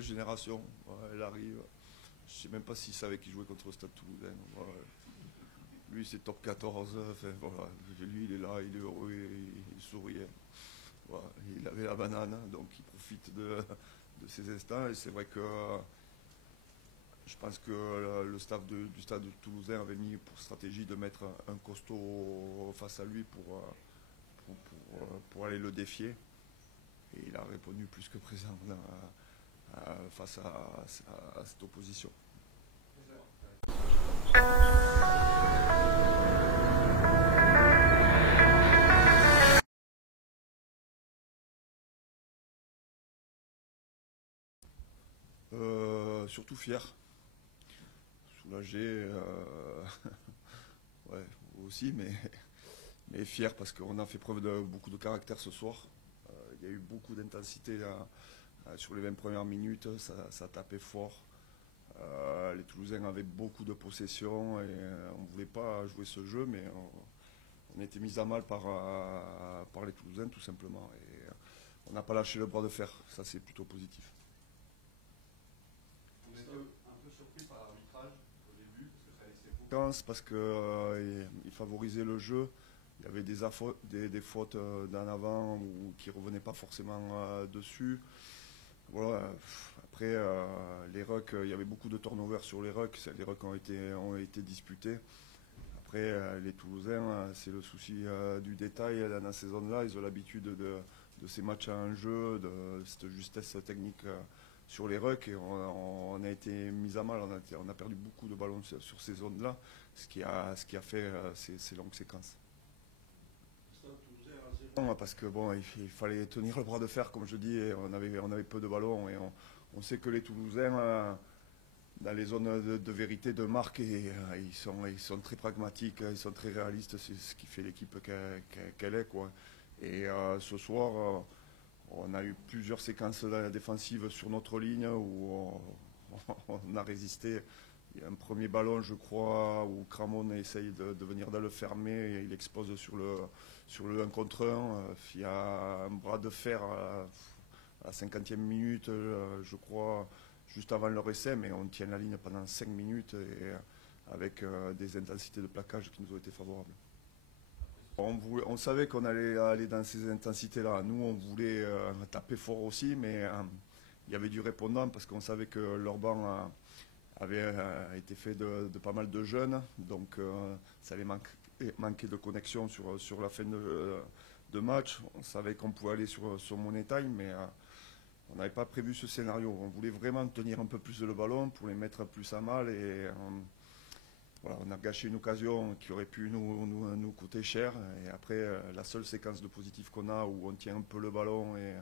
Génération, ouais, elle arrive. Je sais même pas s'il savait qu'il jouait contre le Stade Toulousain. Ouais. Lui, c'est top 14. Enfin, voilà. Lui, il est là, il est heureux, il souriait. Voilà. Il avait la banane, donc il profite de ces instants. Et c'est vrai que je pense que le staff du Stade Toulousain avait mis pour stratégie de mettre un costaud face à lui pour aller le défier. Et il a répondu plus que présent face à cette opposition. Surtout fier, soulagé, ouais, aussi, mais fier parce qu'on a fait preuve de beaucoup de caractère ce soir. Il y a eu beaucoup d'intensité sur les 20 premières minutes, ça tapait fort. Les Toulousains avaient beaucoup de possession et on ne voulait pas jouer ce jeu, mais on a été mis à mal par les Toulousains tout simplement. Et on n'a pas lâché le bras de fer, ça c'est plutôt positif. On était un peu surpris par l'arbitrage au début, parce que ça laissait beaucoup. Parce qu'il favorisait le jeu. Il y avait des fautes d'en avant qui ne revenaient pas forcément dessus. Voilà. Après, les rucks, il y avait beaucoup de turnover sur les rucks. Les rucks ont été disputés. Après, les Toulousains, c'est le souci du détail. Dans ces zones-là, ils ont l'habitude de ces matchs à un jeu, de cette justesse technique sur les rucks. Et on a été mis à mal. On a perdu beaucoup de ballons sur ces zones-là, ce qui a fait ces longues séquences. Parce que bon, il fallait tenir le bras de fer, comme je dis, et on avait peu de ballons. Et on sait que les Toulousains, dans les zones de vérité, de marque, ils sont très pragmatiques, ils sont très réalistes. C'est ce qui fait l'équipe qu'elle est, quoi. Et ce soir, on a eu plusieurs séquences défensives sur notre ligne où on a résisté. Il y a un premier ballon, je crois, où Cramon essaye de venir dans le fermer et il expose sur le 1 contre 1. Il y a un bras de fer à la 50e minute, je crois, juste avant leur essai, mais on tient la ligne pendant 5 minutes et avec des intensités de plaquage qui nous ont été favorables. On savait qu'on allait aller dans ces intensités-là. Nous, on voulait taper fort aussi, mais il y avait du répondant parce qu'on savait que leur banc avait été fait de pas mal de jeunes, donc ça allait manquer de connexion sur la fin de match. On savait qu'on pouvait aller sur Money Time, mais on n'avait pas prévu ce scénario. On voulait vraiment tenir un peu plus le ballon pour les mettre plus à mal et voilà, on a gâché une occasion qui aurait pu nous coûter cher. Et après, la seule séquence de positif qu'on a où on tient un peu le ballon et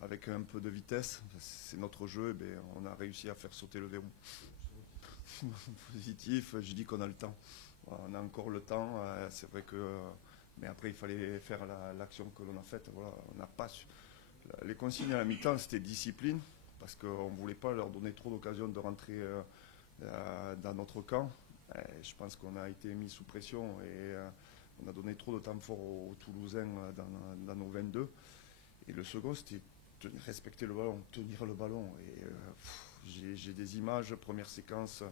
avec un peu de vitesse, c'est notre jeu, et bien, on a réussi à faire sauter le verrou. Positif, je dis qu'on a le temps. Voilà, on a encore le temps, c'est vrai que. Mais après, il fallait faire l'action que l'on a faite. Voilà, on n'a pas su. Les consignes à la mi-temps, c'était discipline, parce qu'on ne voulait pas leur donner trop d'occasion de rentrer dans notre camp. Je pense qu'on a été mis sous pression et on a donné trop de temps fort aux Toulousains dans nos 22. Et le second, c'était respecter le ballon, tenir le ballon. Et j'ai des images, première séquence,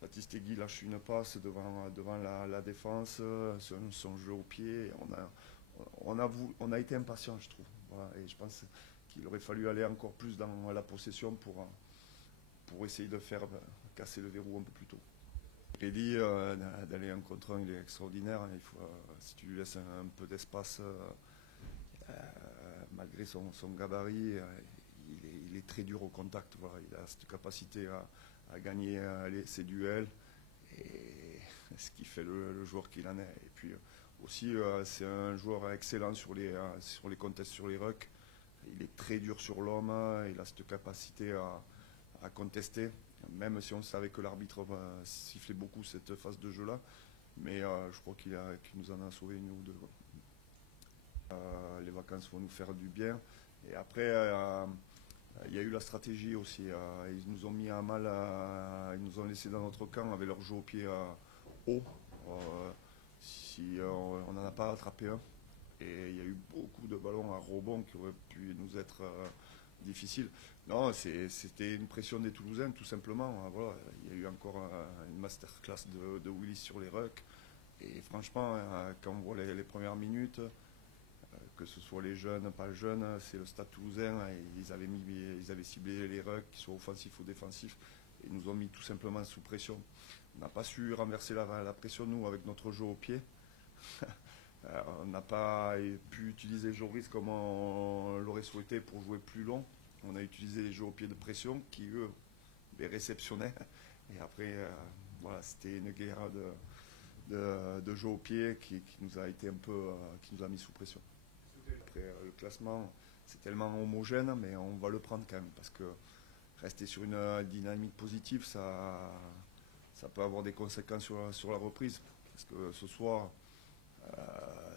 Baptiste Guy lâche une passe devant la défense, son jeu au pied. On a été impatient, je trouve. Voilà, et je pense qu'il aurait fallu aller encore plus dans la possession pour essayer de faire casser le verrou un peu plus tôt. J'ai dit d'aller en contre un, il est extraordinaire. Il faut, si tu lui laisses un peu d'espace, malgré son gabarit, il est très dur au contact. Voilà, il a cette capacité à gagner ses duels, et ce qui fait le joueur qu'il en est. Et puis aussi, c'est un joueur excellent sur les contests, sur les rucks. Il est très dur sur l'homme, il a cette capacité à contester, même si on savait que l'arbitre sifflait beaucoup cette phase de jeu-là. Mais je crois qu'il nous en a sauvé une ou deux. Les vacances vont nous faire du bien. Et après, il y a eu la stratégie aussi. Ils nous ont mis à mal, ils nous ont laissé dans notre camp avec leur jeu au pied haut. Si on n'en a pas rattrapé un. Et il y a eu beaucoup de ballons à rebond qui auraient pu nous être difficile. Non, c'était une pression des Toulousains, tout simplement. Voilà, il y a eu encore une masterclass de Willis sur les rucks. Et franchement, quand on voit les premières minutes, que ce soit les jeunes, pas jeunes, c'est le Stade Toulousain. Ils avaient ciblé les rucks, qu'ils soient offensifs ou défensifs, et ils nous ont mis tout simplement sous pression. On n'a pas su renverser la pression, nous, avec notre jeu au pied. On n'a pas pu utiliser Joris comme on l'aurait souhaité pour jouer plus long. On a utilisé les jeux au pied de pression qui, eux, les réceptionnaient. Et après, voilà, c'était une guerre de jeu au pied qui nous a été un peu, qui nous a mis sous pression. Après, le classement, c'est tellement homogène, mais on va le prendre quand même parce que rester sur une dynamique positive, ça peut avoir des conséquences sur la reprise. Parce que ce soir,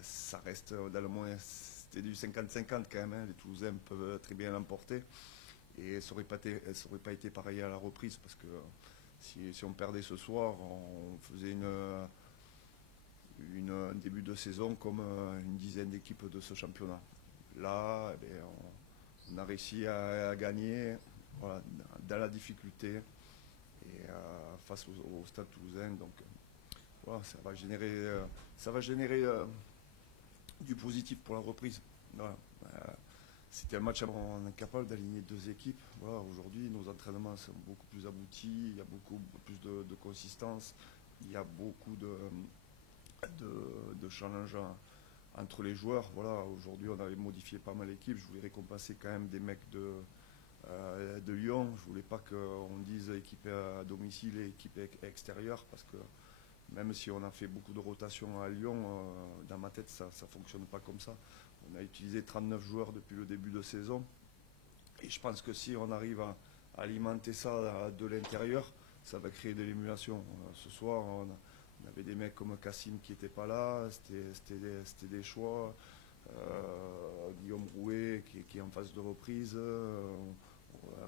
ça reste dans le moins, c'était du 50-50 quand même. Hein. Les Toulousains peuvent très bien l'emporter. Et ça n'aurait pas été pareil à la reprise parce que si on perdait ce soir, on faisait un début de saison comme une dizaine d'équipes de ce championnat. Là, eh bien, on a réussi à gagner voilà, dans la difficulté et face au Stade Toulousain. Donc voilà, ça va générer du positif pour la reprise. Voilà. C'était un match, on est capable d'aligner deux équipes. Voilà, aujourd'hui, nos entraînements sont beaucoup plus aboutis, il y a beaucoup plus de consistance, il y a beaucoup de challenges entre les joueurs. Voilà, aujourd'hui, on avait modifié pas mal l'équipe. Je voulais récompenser quand même des mecs de Lyon. Je voulais pas qu'on dise équipe à domicile et équipe extérieure parce que même si on a fait beaucoup de rotations à Lyon, dans ma tête, ça ne fonctionne pas comme ça. On a utilisé 39 joueurs depuis le début de saison. Et je pense que si on arrive à alimenter ça de l'intérieur, ça va créer de l'émulation. Ce soir, on avait des mecs comme Cassim qui n'étaient pas là. C'était des choix. Guillaume Rouet qui est en phase de reprise.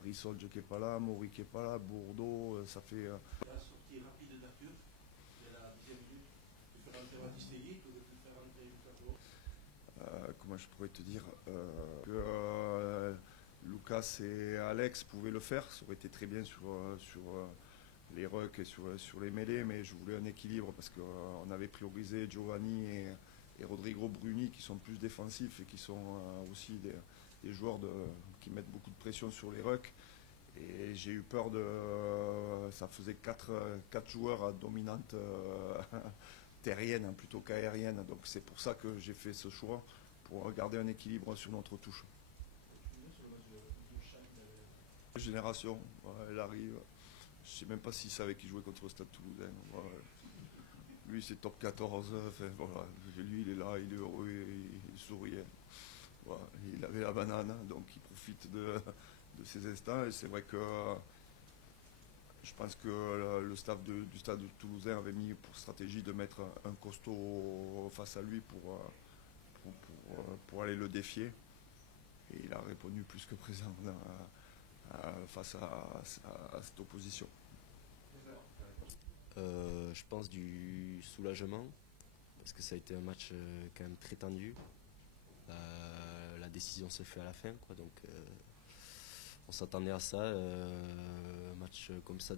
Rissolge qui n'est pas là. Maury qui n'est pas là. Bourdeau, ça fait... La sortie rapide d'Arthur, dès la 10e minute, de faire rentrer Baptiste ou de faire rentrer Lucas. Comment je pourrais te dire que Lucas et Alex pouvaient le faire, ça aurait été très bien sur les rucks et sur les mêlées, mais je voulais un équilibre parce qu'on avait priorisé Giovanni et Rodrigo Bruni qui sont plus défensifs et qui sont aussi des joueurs qui mettent beaucoup de pression sur les rucks. Et j'ai eu peur ça faisait 4 joueurs à dominante terrienne plutôt qu'aérienne. Donc c'est pour ça que j'ai fait ce choix, pour garder un équilibre sur notre touche. Génération, voilà, elle arrive. Je ne sais même pas s'il savait qu'il jouait contre le Stade Toulousain. Voilà. Lui c'est top 14. Enfin, voilà. Lui il est là, il est heureux, il souriait. Voilà. Il avait la banane, donc il profite de ces instants. Et c'est vrai que je pense que le staff du Stade Toulousain avait mis pour stratégie de mettre un costaud face à lui pour aller le défier. Et il a répondu plus que présent face à cette opposition. Je pense du soulagement, parce que ça a été un match quand même très tendu. La décision se fait à la fin, quoi, donc on s'attendait à ça, un match comme ça,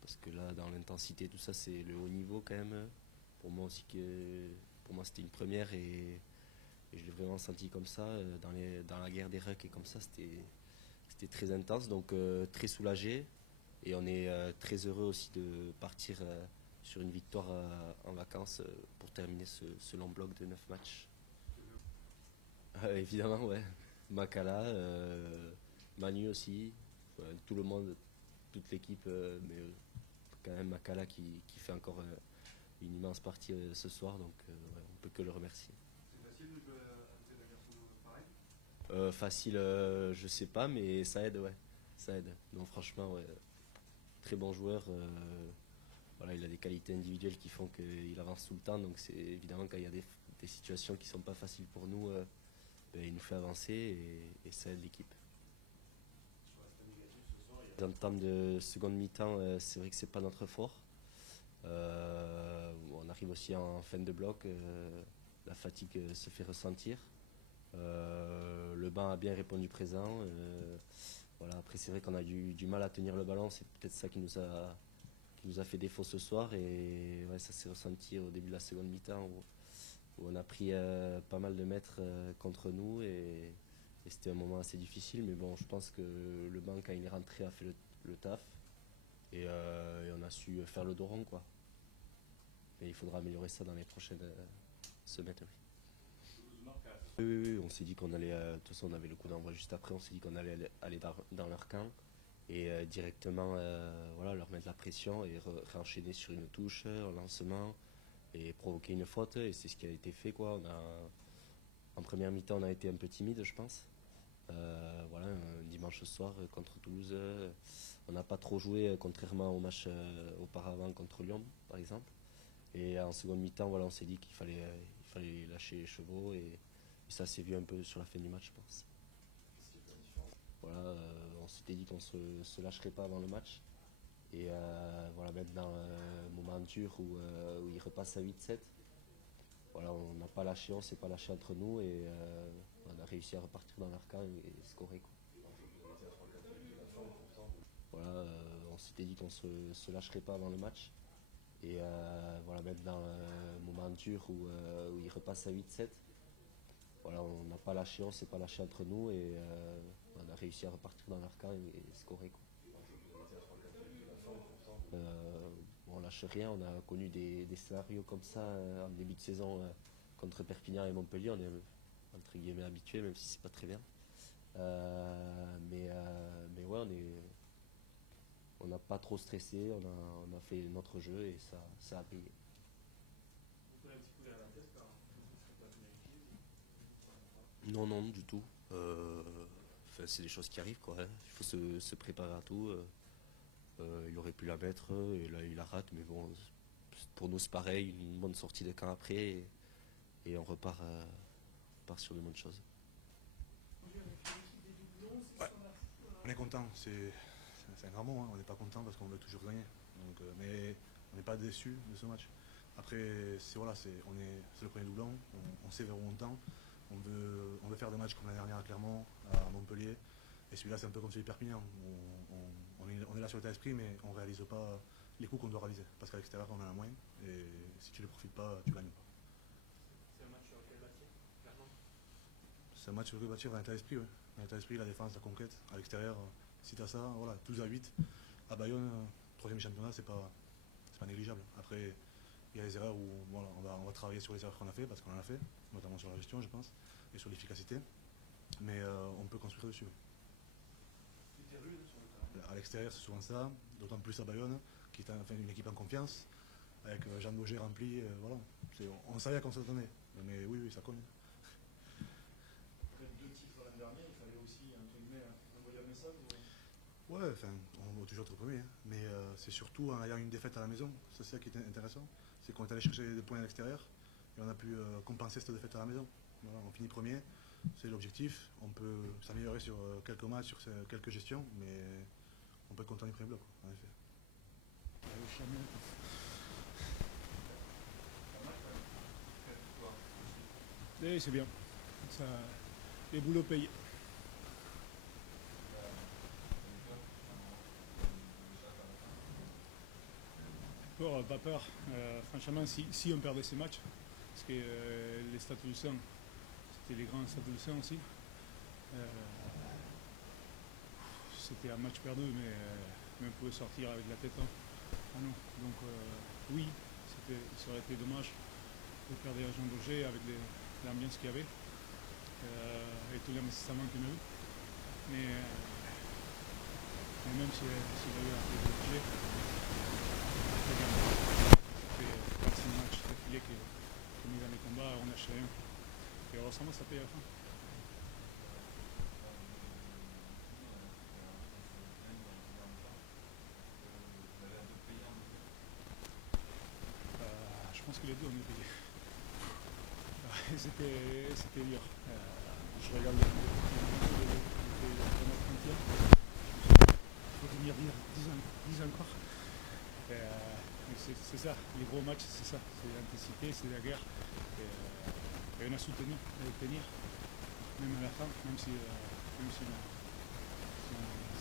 parce que là dans l'intensité tout ça c'est le haut niveau quand même. Pour moi aussi, pour moi c'était une première et je l'ai vraiment senti comme ça, dans la guerre des rucks et comme ça, c'était très intense, donc très soulagé. Et on est très heureux aussi de partir sur une victoire en vacances pour terminer ce long bloc de 9 matchs. Évidemment, ouais. Makala, Manu aussi, tout le monde, toute l'équipe, mais quand même Makala qui fait encore une immense partie ce soir, donc ouais, on peut que le remercier. C'est facile de jouer à côté d'un garçon pareil? Facile, je sais pas, mais ça aide, ouais. Ça aide. Donc franchement, ouais, très bon joueur. Voilà, il a des qualités individuelles qui font qu'il avance tout le temps. Donc c'est évidemment quand il y a des situations qui sont pas faciles pour nous, il nous fait avancer et ça aide l'équipe. En termes de seconde mi-temps, c'est vrai que c'est pas notre fort. On arrive aussi en fin de bloc, la fatigue se fait ressentir. Le le banc a bien répondu présent. Voilà, après, c'est vrai qu'on a du mal à tenir le ballon. C'est peut-être ça qui nous a fait défaut ce soir. Et ouais, ça s'est ressenti au début de la seconde mi-temps où on a pris pas mal de mètres contre nous. Et c'était un moment assez difficile. Mais bon, je pense que le banc, quand il est rentré, a fait le taf. Et on a su faire le dos rond, quoi. Et il faudra améliorer ça dans les prochaines semaines. Oui, on s'est dit qu'on allait, de toute façon on avait le coup d'envoi juste après, on s'est dit qu'on allait aller dans leur camp et directement voilà, leur mettre la pression et réenchaîner sur une touche, un lancement et provoquer une faute, et c'est ce qui a été fait, quoi. En première mi-temps on a été un peu timide, je pense. Voilà, un dimanche soir contre Toulouse, on n'a pas trop joué, contrairement au match auparavant contre Lyon par exemple. Et en seconde mi-temps, voilà, on s'est dit qu'il fallait lâcher les chevaux, et ça s'est vu un peu sur la fin du match, je pense. Voilà, on s'était dit qu'on se lâcherait pas avant le match. Et voilà, maintenant, moment dur où il repasse à 8-7. Voilà, on n'a pas lâché, on s'est pas lâché entre nous, et on a réussi à repartir dans leur camp et scorer, quoi. Voilà, on s'était dit qu'on se lâcherait pas avant le match. Et voilà, maintenant, moment dur où il repasse à 8-7. Voilà, on n'a pas lâché, on s'est pas lâché entre nous, et on a réussi à repartir dans leur camp et scorer, quoi. On lâche rien, on a connu des scénarios comme ça en début de saison contre Perpignan et Montpellier. On est entre guillemets habitués, même si c'est pas très bien. Mais ouais, on n'a pas trop stressé, on a fait notre jeu et ça a payé. Non, du tout. C'est des choses qui arrivent, quoi, hein. Il faut se préparer à tout. Il aurait pu la mettre et là il la rate, mais bon, pour nous c'est pareil, une bonne sortie de camp après, et on repart sur de bonnes choses. Ouais. On est content, c'est un grand mot, hein. On n'est pas content parce qu'on veut toujours gagner. Donc, mais on n'est pas déçu de ce match. Après, c'est le premier doublon, on sait vers où on tend. On veut faire des matchs comme l'année dernière à Clermont, à Montpellier. Et celui-là, c'est un peu comme celui de Perpignan. On est là sur l'état d'esprit, mais on ne réalise pas les coups qu'on doit réaliser. Parce qu'à l'extérieur, on en a moins. Et si tu ne les profites pas, tu ne gagnes pas. C'est un match sur lequel bâtir, clairement. C'est un match sur lequel bâtir dans l'état d'esprit, oui. Dans l'état d'esprit, la défense, la conquête. À l'extérieur, si tu as ça, voilà, 12 à 8. À Bayonne, 3e championnat, c'est pas négligeable. Après, il y a des erreurs où voilà, on va travailler sur les erreurs qu'on a fait, parce qu'on en a fait, notamment sur la gestion, je pense, et sur l'efficacité. Mais on peut construire dessus. À l'extérieur, c'est souvent ça, d'autant plus à Bayonne, qui est une équipe en confiance, avec Jean Daugé rempli. Voilà. On savait à quoi on s'attendait, mais oui, ça cogne. Après 2 titres l'année dernière, il fallait aussi, entre guillemets, envoyer un message. Ouais, on va toujours être premier, hein. Mais c'est surtout en ayant une défaite à la maison, c'est ça qui est intéressant. C'est qu'on est allé chercher des points à l'extérieur et on a pu compenser cette défaite à la maison. Voilà, on finit premier, c'est l'objectif. On peut s'améliorer sur quelques matchs, sur quelques gestions, mais on peut être content du premier bloc, en effet. Oui, c'est bien. Ça, les boulots payent. Pas peur. Franchement, si on perdait ces matchs, parce que les Stades Toulousains, c'était les grands Stades Toulousains aussi, c'était un match perdu, mais on pouvait sortir avec la tête en nous. Donc oui, ça aurait été dommage de perdre Jean Daugé avec l'ambiance qu'il y avait et tous les investissements qu'on a eu. Mais même s'il y a eu un peu de budget, ça fait 26 matchs d'affilée qu'on est dans les combats, on lâche rien. Et heureusement, ça paye à la fin. Je pense que les deux, on est payés. C'était dur. Je regarde le 30e. Il faut venir 10 encore. C'est ça, les gros matchs, c'est ça. C'est l'intensité, c'est la guerre. Et on a soutenu, à tenir. même à la fin, même si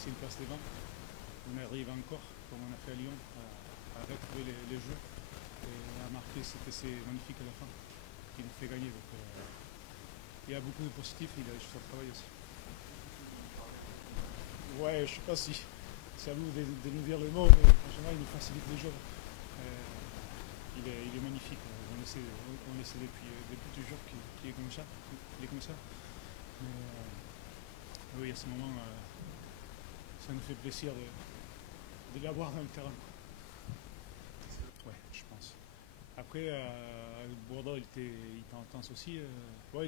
on passe devant, on arrive encore, comme on a fait à Lyon, à retrouver les jeux et à marquer cet essai magnifique à la fin qui nous fait gagner. Donc, il y a beaucoup de positifs, il a juste à travailler aussi. Ouais, je sais pas si c'est à nous de nous dire le mot, mais franchement il nous facilite les jeux. Il est magnifique, on le sait depuis toujours qu'il est comme ça. Il est comme ça. Mais oui, à ce moment, ça nous fait plaisir de l'avoir dans le terrain. Ouais, je pense. Après, Bordeaux, il était intense aussi. Ouais,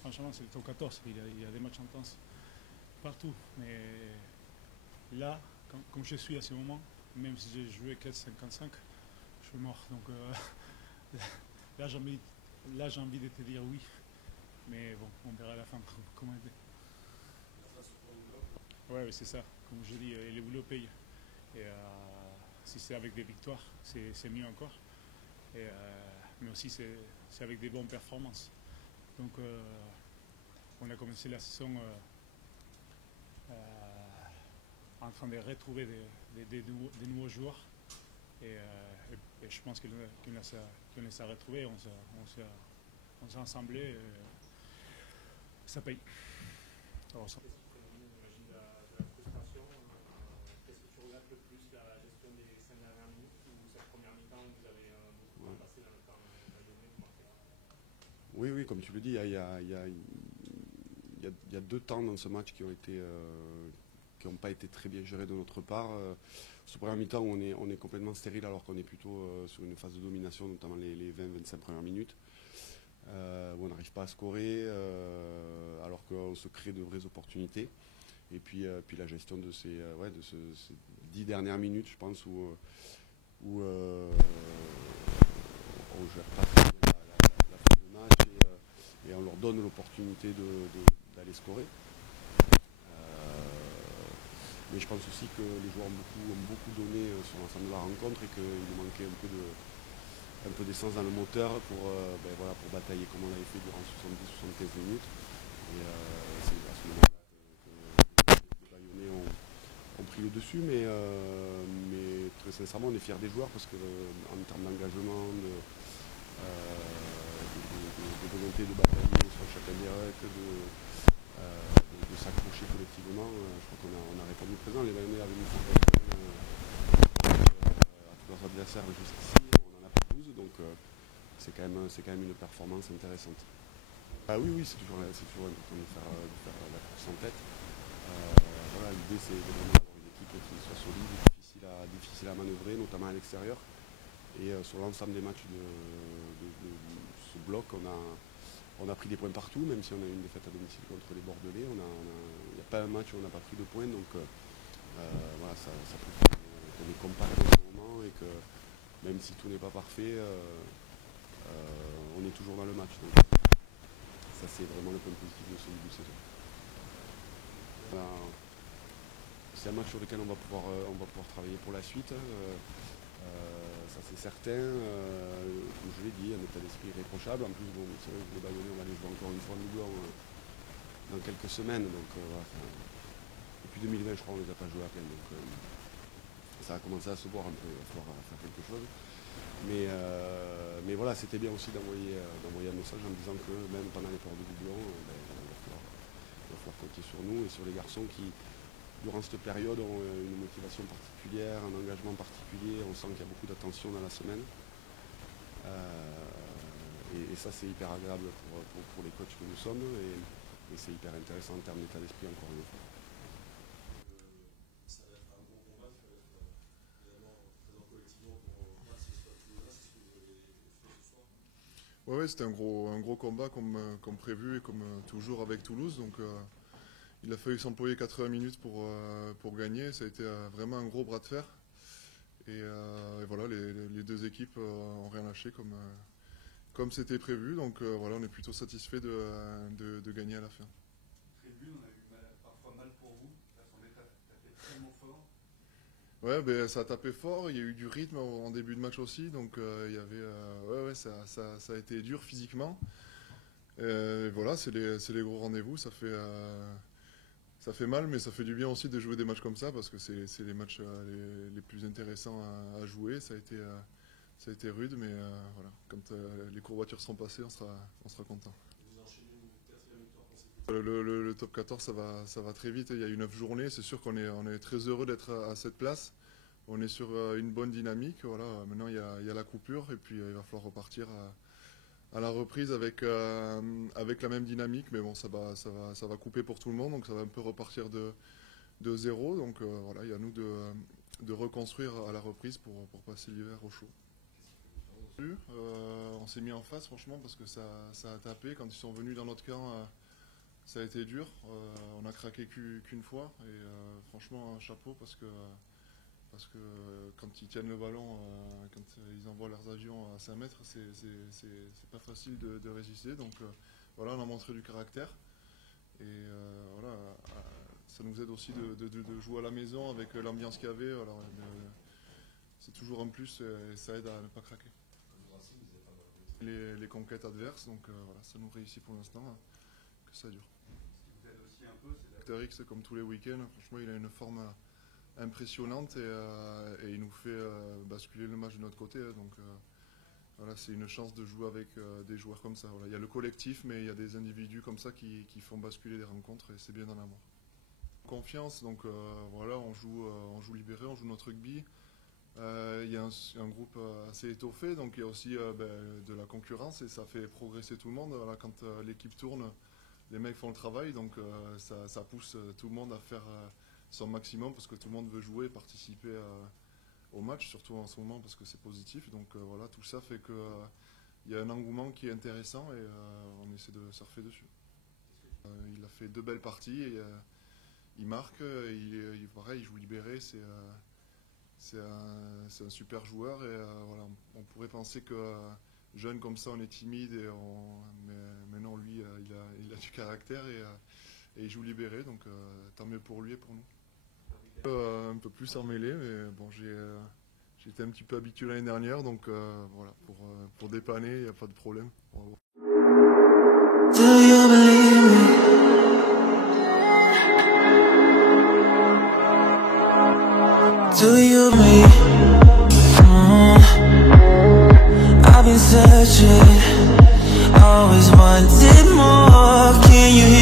franchement, c'est le top 14. Il y a des matchs intenses partout. Mais là, comme je suis à ce moment, même si j'ai joué 4,55, je suis mort. Donc là, j'ai envie de te dire oui. Mais bon, on verra à la fin comment elle est. Ouais, c'est ça. Comme je dis, les boulots payent. Et si c'est avec des victoires, c'est mieux encore. Mais aussi, c'est avec des bonnes performances. Donc, on a commencé la saison en train de retrouver des nouveaux joueurs. Et je pense qu'on les a retrouvés. On s'est assemblés. Ça paye. Alors, ça. J'imagine de la frustration. Qu'est-ce que tu regrettes le plus, la gestion des 5 dernières minutes ou cette première mi-temps où vous avez beaucoup passé dans le temps bayonnais, vous marquez? Oui, comme tu le dis, il y a 2 temps dans ce match qui n'ont pas été très bien gérés de notre part. Ce premier mi-temps, on est complètement stérile alors qu'on est plutôt sur une phase de domination, notamment les 20-25 premières minutes. Où on n'arrive pas à scorer alors qu'on se crée de vraies opportunités. Et puis la gestion de ces 10 dernières minutes, je pense, où on ne gère pas très bien la fin de match et on leur donne l'opportunité d'aller scorer. Mais je pense aussi que les joueurs ont beaucoup donné sur l'ensemble de la rencontre et qu'il nous manquait un peu d'essence dans le moteur pour batailler comme on l'avait fait durant 70-75 minutes. Et c'est à ce moment-là que les Bayonnais ont pris le dessus, mais très sincèrement on est fiers des joueurs parce qu'en termes d'engagement, de volonté de batailler sur chacun des règles, de s'accrocher collectivement, je crois qu'on a répondu présent. Les Bayonnais avaient mis 120 à tous leurs adversaires jusqu'ici, on en a pris 12, donc c'est quand même une performance intéressante. Oui, c'est toujours important de faire la course en tête. L'idée c'est de vraiment avoir une équipe qui soit solide, difficile à manœuvrer, notamment à l'extérieur. Et sur l'ensemble des matchs de ce bloc, on a pris des points partout, même si on a eu une défaite à domicile contre les Bordelais. Il n'y a pas un match où on n'a pas pris de points, donc ça prouve qu'on est comparé dans ce moment et que même si tout n'est pas parfait, on est toujours dans le match. Donc, ça c'est vraiment le point positif de ce début de saison. C'est un match sur lequel on va pouvoir travailler pour la suite. Ça c'est certain. Comme je l'ai dit, un état d'esprit irréprochable. En plus, c'est vrai que les Bayonnais, on va les jouer encore une fois en doublon dans quelques semaines. Donc, depuis 2020, je crois, on ne les a pas joués à peine. Donc, ça a commencé à se voir un peu. Il va falloir faire quelque chose. Mais voilà, c'était bien aussi d'envoyer un message en disant que même pendant les périodes de doublon, il va falloir compter sur nous et sur les garçons qui, durant cette période, ont une motivation particulière, un engagement particulier. On sent qu'il y a beaucoup d'attention dans la semaine. Et ça, c'est hyper agréable pour les coachs que nous sommes. Et c'est hyper intéressant en termes d'état d'esprit, encore une fois. Ça va être un bon combat, ça va être évidemment présent collectivement pour voir si ce soit plus là, c'est ce que vous avez fait ce soir. Ouais, c'était un gros combat comme prévu et comme toujours avec Toulouse. Donc il a fallu s'employer 80 minutes pour gagner. Ça a été vraiment un gros bras de fer. Et voilà, les deux équipes ont rien lâché comme c'était prévu. Donc voilà, on est plutôt satisfait de gagner à la fin. Tribune, on a eu parfois mal pour vous, parce qu'on a tapé tellement fort. Ouais, ça a tapé fort. Il y a eu du rythme en début de match aussi. Donc il y avait, ça a été dur physiquement. Et voilà, c'est les gros rendez-vous, ça fait mal, mais ça fait du bien aussi de jouer des matchs comme ça, parce que c'est les matchs les plus intéressants à jouer. Ça a été rude, mais voilà, quand les courbatures seront passées, on sera content. Le top 14, ça va très vite. Il y a eu 9 journées. C'est sûr qu'on est très heureux d'être à cette place. On est sur une bonne dynamique. Voilà. Maintenant, il y a la coupure et puis il va falloir repartir à la reprise avec la même dynamique. Mais bon, ça va couper pour tout le monde. Donc ça va un peu repartir de zéro. Donc voilà, il y a nous de reconstruire à la reprise pour passer l'hiver au chaud. On s'est mis en face, franchement, parce que ça a tapé. Quand ils sont venus dans notre camp, ça a été dur. On a craqué qu'une fois. Et franchement, un chapeau, parce que quand ils tiennent le ballon, quand ils envoient leurs avions à 5 mètres, c'est pas facile de résister. Donc voilà, on a montré du caractère. Et voilà, ça nous aide aussi de jouer à la maison avec l'ambiance qu'il y avait. Alors, c'est toujours un plus et ça aide à ne pas craquer. Les conquêtes adverses, donc voilà, ça nous réussit pour l'instant, que ça dure. Ce qui vous aide aussi un peu, c'est X, comme tous les week-ends, franchement, il a une forme impressionnante et il nous fait basculer le match de notre côté. Donc voilà, c'est une chance de jouer avec des joueurs comme ça. Voilà. Il y a le collectif, mais il y a des individus comme ça qui font basculer les rencontres et c'est bien dans l'amour. Confiance, donc voilà, on joue libéré, on joue notre rugby. Il y a un groupe assez étoffé, donc il y a aussi de la concurrence et ça fait progresser tout le monde. Voilà, quand l'équipe tourne, les mecs font le travail, donc ça pousse tout le monde à faire son maximum parce que tout le monde veut jouer et participer au match, surtout en ce moment parce que c'est positif. Donc voilà, tout ça fait qu'il y a un engouement qui est intéressant et on essaie de surfer dessus. Il a fait 2 belles parties et il marque, pareil, il joue libéré, c'est un super joueur et voilà, on pourrait penser que jeune comme ça on est timide mais non, lui il a du caractère et il joue libéré, donc tant mieux pour lui et pour nous. Un peu plus en mêlée, mais bon, j'ai été un petit peu habitué l'année dernière, donc voilà, pour dépanner, il n'y a pas de problème. Bravo. Do you believe me? Do you me? I've been searching, always wanted more. Can you hear?